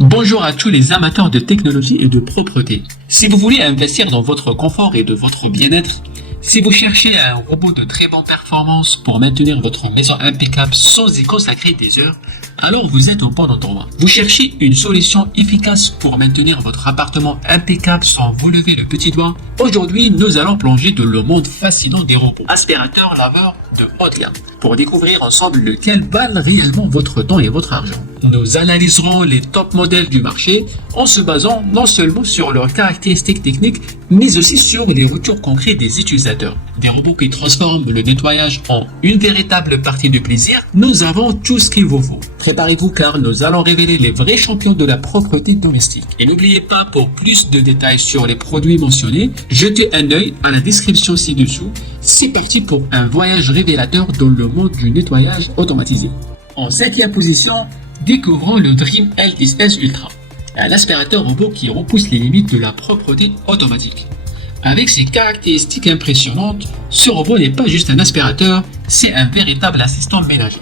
Bonjour à tous les amateurs de technologie et de propreté. Si vous voulez investir dans votre confort et de votre bien-être, si vous cherchez un robot de très bonne performance pour maintenir votre maison impeccable sans y consacrer des heures, alors vous êtes au bon endroit. Vous cherchez une solution efficace pour maintenir votre appartement impeccable sans vous lever le petit doigt? Aujourd'hui, nous allons plonger dans le monde fascinant des robots aspirateurs laveurs de haut de gamme pour découvrir ensemble lequel valent réellement votre temps et votre argent. Nous analyserons les top modèles du marché en se basant non seulement sur leurs caractéristiques techniques, mais aussi sur les retours concrets des utilisateurs. Des robots qui transforment le nettoyage en une véritable partie de plaisir, nous avons tout ce qu'il vous faut. Préparez-vous car nous allons révéler les vrais champions de la propreté domestique. Et n'oubliez pas, pour plus de détails sur les produits mentionnés, jetez un œil à la description ci-dessous. C'est parti pour un voyage révélateur dans le monde du nettoyage automatisé. En 5e position, découvrons le Dream L10S Ultra, un aspirateur robot qui repousse les limites de la propreté automatique. Avec ses caractéristiques impressionnantes, ce robot n'est pas juste un aspirateur, c'est un véritable assistant ménager.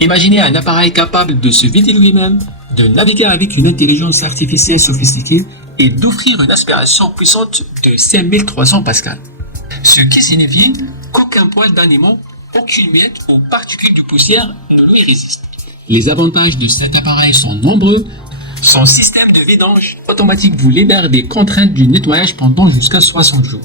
Imaginez un appareil capable de se vider lui-même, de naviguer avec une intelligence artificielle sophistiquée et d'offrir une aspiration puissante de 5300 Pascal. Ce qui signifie qu'aucun poil d'animal, aucune miette ou particule de poussière ne lui résiste. Les avantages de cet appareil sont nombreux. Son système de vidange automatique vous libère des contraintes du nettoyage pendant jusqu'à 60 jours.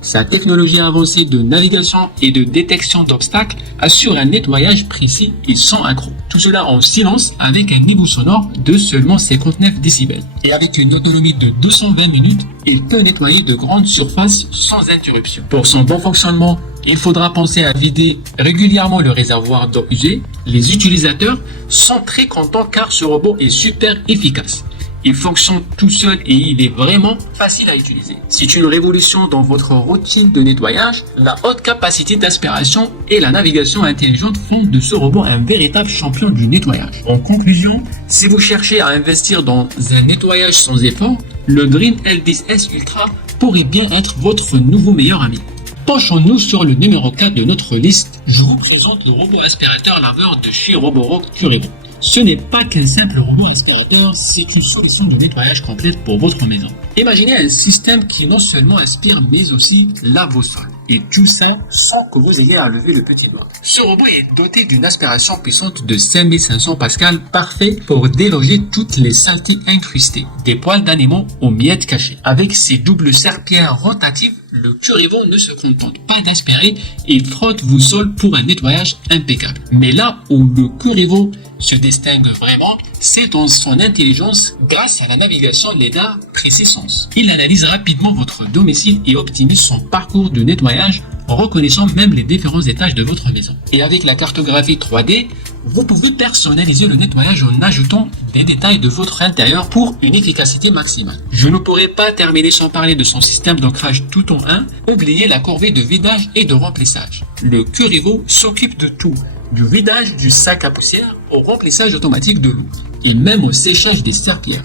Sa technologie avancée de navigation et de détection d'obstacles assure un nettoyage précis et sans accroc. Tout cela en silence avec un niveau sonore de seulement 59 décibels. Et avec une autonomie de 220 minutes, il peut nettoyer de grandes surfaces sans interruption. Pour son bon fonctionnement, il faudra penser à vider régulièrement le réservoir d'eau usée. Les utilisateurs sont très contents car ce robot est super efficace. Il fonctionne tout seul et il est vraiment facile à utiliser. C'est une révolution dans votre routine de nettoyage. La haute capacité d'aspiration et la navigation intelligente font de ce robot un véritable champion du nettoyage. En conclusion, si vous cherchez à investir dans un nettoyage sans effort, le Dream L10S Ultra pourrait bien être votre nouveau meilleur ami. Penchons-nous sur le numéro 4 de notre liste. Je vous présente le robot aspirateur laveur de chez Roborock Curivo. Ce n'est pas qu'un simple robot aspirateur, c'est une solution de nettoyage complète pour votre maison. Imaginez un système qui non seulement aspire mais aussi lave vos sols. Et tout ça sans que vous ayez à lever le petit doigt. Ce robot est doté d'une aspiration puissante de 5500 Pascal, parfait pour déloger toutes les saletés incrustées, des poils d'animaux aux miettes cachées. Avec ses doubles serpillères rotatives, le Curivo ne se contente pas d'aspirer, il frotte vos sols pour un nettoyage impeccable. Mais là où le Curivo se distingue vraiment, c'est dans son intelligence grâce à la navigation LiDAR Précisence. Il analyse rapidement votre domicile et optimise son parcours de nettoyage en reconnaissant même les différents étages de votre maison. Et avec la cartographie 3D, vous pouvez personnaliser le nettoyage en ajoutant des détails de votre intérieur pour une efficacité maximale. Je ne pourrais pas terminer sans parler de son système d'ancrage tout en un. Oubliez la corvée de vidage et de remplissage. Le Curivo s'occupe de tout, du vidage du sac à poussière au remplissage automatique de l'eau et même au séchage des serpillères.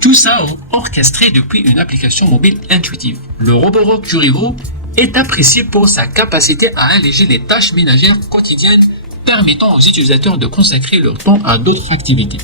Tout ça orchestré depuis une application mobile intuitive. Le Roborock Curivo est apprécié pour sa capacité à alléger les tâches ménagères quotidiennes, permettant aux utilisateurs de consacrer leur temps à d'autres activités.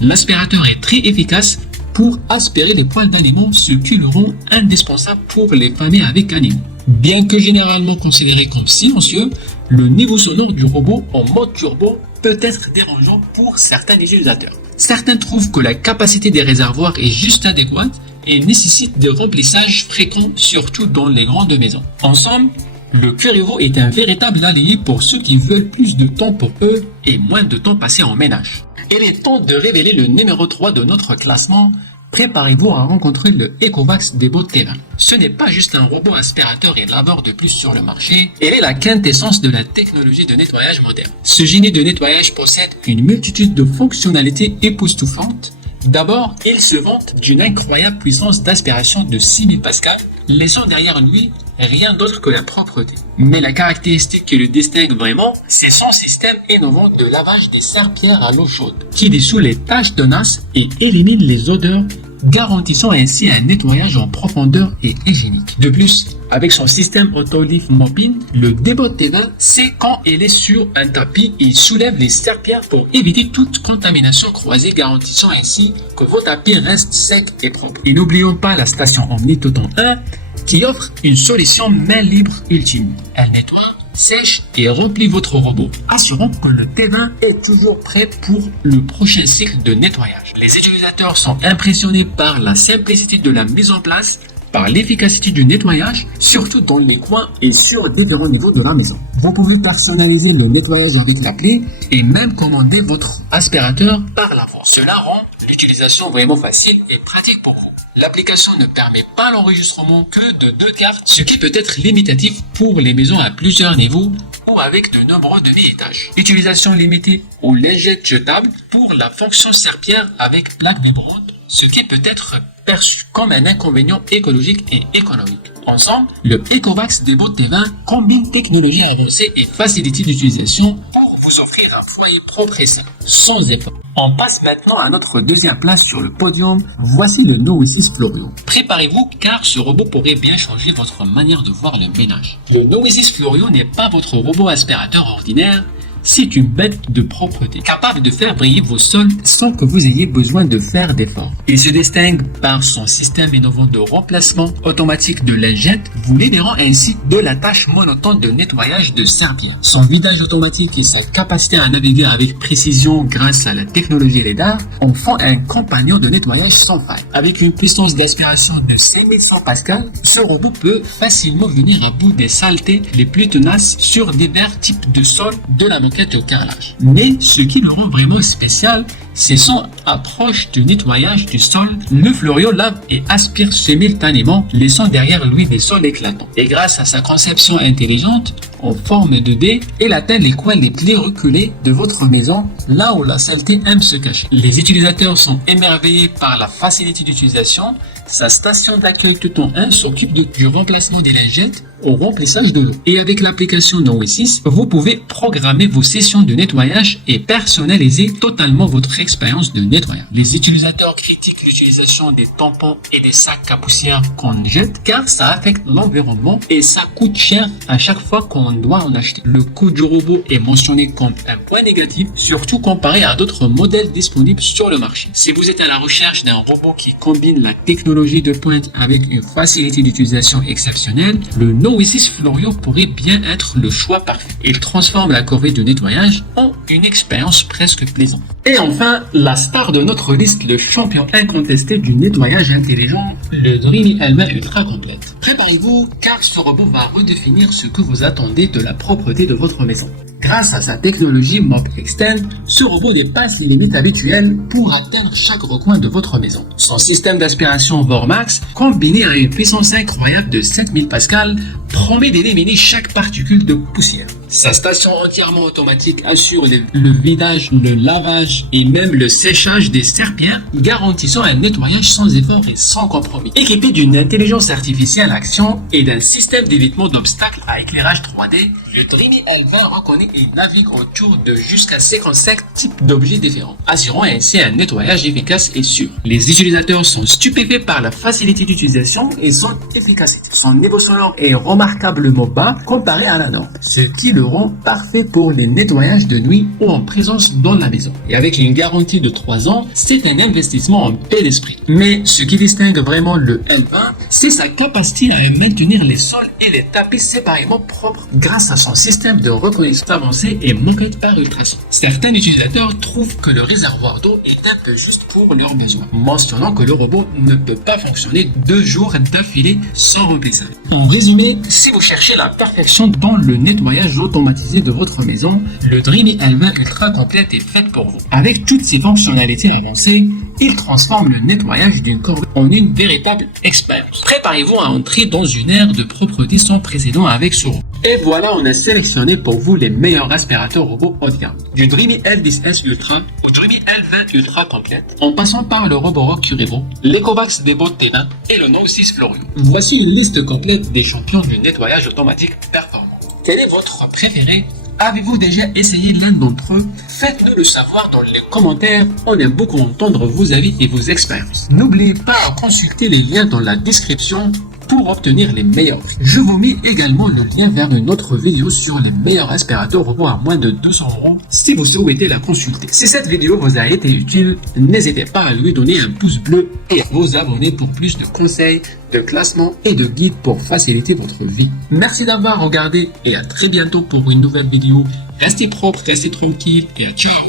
L'aspirateur est très efficace pour aspirer les poils d'animaux, ce qui le rend indispensable pour les familles avec animaux. Bien que généralement considéré comme silencieux, le niveau sonore du robot en mode turbo peut être dérangeant pour certains utilisateurs. Certains trouvent que la capacité des réservoirs est juste adéquate et nécessite des remplissages fréquents, surtout dans les grandes maisons. Ensemble, le Curivo est un véritable allié pour ceux qui veulent plus de temps pour eux et moins de temps passé en ménage. Il est temps de révéler le numéro 3 de notre classement. Préparez-vous à rencontrer le Ecovacs Debo T20. Ce n'est pas juste un robot aspirateur et laveur de plus sur le marché, il est la quintessence de la technologie de nettoyage moderne. Ce génie de nettoyage possède une multitude de fonctionnalités époustouflantes. D'abord, il se vante d'une incroyable puissance d'aspiration de 6000 Pascal, laissant derrière lui rien d'autre que la propreté. Mais la caractéristique qui le distingue vraiment, c'est son système innovant de lavage des serpillères à l'eau chaude, qui dissout les taches de nasse et élimine les odeurs, garantissant ainsi un nettoyage en profondeur et hygiénique. De plus, Avec son système auto-lift mopping, le débot T20 sait quand elle est sur un tapis et soulève les serpillères pour éviter toute contamination croisée, garantissant ainsi que vos tapis restent secs et propres. Et n'oublions pas la station Omni-Toton 1 qui offre une solution main libre ultime. Elle nettoie, sèche et remplit votre robot, assurant que le T20 est toujours prêt pour le prochain cycle de nettoyage. Les utilisateurs sont impressionnés par la simplicité de la mise en place, par l'efficacité du nettoyage, surtout dans les coins et sur différents niveaux de la maison. Vous pouvez personnaliser le nettoyage avec l'appli et même commander votre aspirateur par la voix. Cela rend l'utilisation vraiment facile et pratique pour vous. L'application ne permet pas l'enregistrement que de 2 cartes, ce qui peut être limitatif pour les maisons à plusieurs niveaux ou avec de nombreux demi-étages. Utilisation limitée aux lingettes jetables pour la fonction serpillère avec plaque vibrante, ce qui peut être perçu comme un inconvénient écologique et économique. Ensemble, le Ecovacs Debot T20 combine technologie avancée et facilité d'utilisation pour vous offrir un foyer propre et sain, sans effort. On passe maintenant à notre deuxième place sur le podium. Voici le Noesis Florio. Préparez-vous car ce robot pourrait bien changer votre manière de voir le ménage. Le Noesis Florio n'est pas votre robot aspirateur ordinaire. C'est une bête de propreté, capable de faire briller vos sols sans que vous ayez besoin de faire d'efforts. Il se distingue par son système innovant de remplacement automatique de lingettes, vous libérant ainsi de la tâche monotone de nettoyage de serpillères. Son vidage automatique et sa capacité à naviguer avec précision grâce à la technologie LiDAR en font un compagnon de nettoyage sans faille. Avec une puissance d'aspiration de 5100 Pascal, ce robot peut facilement venir à bout des saletés les plus tenaces sur divers types de sols de la moquette de carrelage. Mais ce qui le rend vraiment spécial, c'est son approche de nettoyage du sol. Le Florio lave et aspire simultanément, laissant derrière lui des sols éclatants. Et grâce à sa conception intelligente, en forme de dé, il atteint les coins les plus reculés de votre maison, là où la saleté aime se cacher. Les utilisateurs sont émerveillés par la facilité d'utilisation. Sa station d'accueil Toton 1 s'occupe du remplacement des lingettes au remplissage de l'eau. Et avec l'application Noesis, vous pouvez programmer vos sessions de nettoyage et personnaliser totalement votre expérience de nettoyage. Les utilisateurs critiquent l'utilisation des tampons et des sacs à poussière qu'on jette car ça affecte l'environnement et ça coûte cher à chaque fois qu'on doit en acheter. Le coût du robot est mentionné comme un point négatif, surtout comparé à d'autres modèles disponibles sur le marché. Si vous êtes à la recherche d'un robot qui combine la technologie de pointe avec une facilité d'utilisation exceptionnelle, le Noesis Florio pourrait bien être le choix parfait. Il transforme la corvée de nettoyage en une expérience presque plaisante. Et enfin, la star de notre liste, le champion incontesté du nettoyage intelligent, le Dreamy L20 Ultra Complète. Préparez-vous car ce robot va redéfinir ce que vous attendez de la propreté de votre maison. Grâce à sa technologie Mop Extend, ce robot dépasse les limites habituelles pour atteindre chaque recoin de votre maison. Son système d'aspiration Vormax, combiné à une puissance incroyable de 7000 Pascal, promet d'éliminer chaque particule de poussière. Sa station entièrement automatique assure le vidage, le lavage et même le séchage des serpillères, garantissant un nettoyage sans effort et sans compromis. Équipé d'une intelligence artificielle action et d'un système d'évitement d'obstacles à éclairage 3D, le Dreamy L20 reconnaît et navigue autour de jusqu'à 55 types d'objets différents, assurant ainsi un nettoyage efficace et sûr. Les utilisateurs sont stupéfaits par la facilité d'utilisation et son efficacité. Son niveau sonore est remarquablement bas comparé à la norme, ce qui le rend parfait pour les nettoyages de nuit ou en présence dans la maison. Et avec une garantie de 3 ans, c'est un investissement en paix d'esprit. Mais ce qui distingue vraiment le L20, c'est sa capacité à maintenir les sols et les tapis séparément propres grâce à son système de reconnaissance avancé et moquette par ultrason. Certains utilisateurs trouvent que le réservoir d'eau est un peu juste pour leurs besoins, mentionnant que le robot ne peut pas fonctionner 2 jours d'affilée sans remplissage. En résumé, si vous cherchez la perfection dans le nettoyage automatisé de votre maison, le Dreamy L20 Ultra Complète est fait pour vous. Avec toutes ses fonctionnalités avancées, il transforme le nettoyage d'une corvée en une véritable expérience. Préparez-vous à entrer dans une ère de propreté sans précédent avec ce robot. Et voilà, on a sélectionné pour vous les meilleurs aspirateurs robots haut de gamme. Du Dreamy L10S Ultra au Dreamy L20 Ultra Complète, en passant par le Roborock Curebo, l'Ecovacs Debot T20 et le Noesis Florio. Voici une liste complète des champions du nettoyage automatique performant. Quel est votre préféré? Avez-vous déjà essayé l'un d'entre eux? Faites-nous le savoir dans les commentaires, on aime beaucoup entendre vos avis et vos expériences. N'oubliez pas de consulter les liens dans la description pour obtenir les meilleurs prix. Je vous mets également le lien vers une autre vidéo sur les meilleurs aspirateurs robots à moins de 200 € si vous souhaitez la consulter. Si cette vidéo vous a été utile, n'hésitez pas à lui donner un pouce bleu et à vous abonner pour plus de conseils, de classements et de guides pour faciliter votre vie. Merci d'avoir regardé et à très bientôt pour une nouvelle vidéo. Restez propre, restez tranquille et à ciao.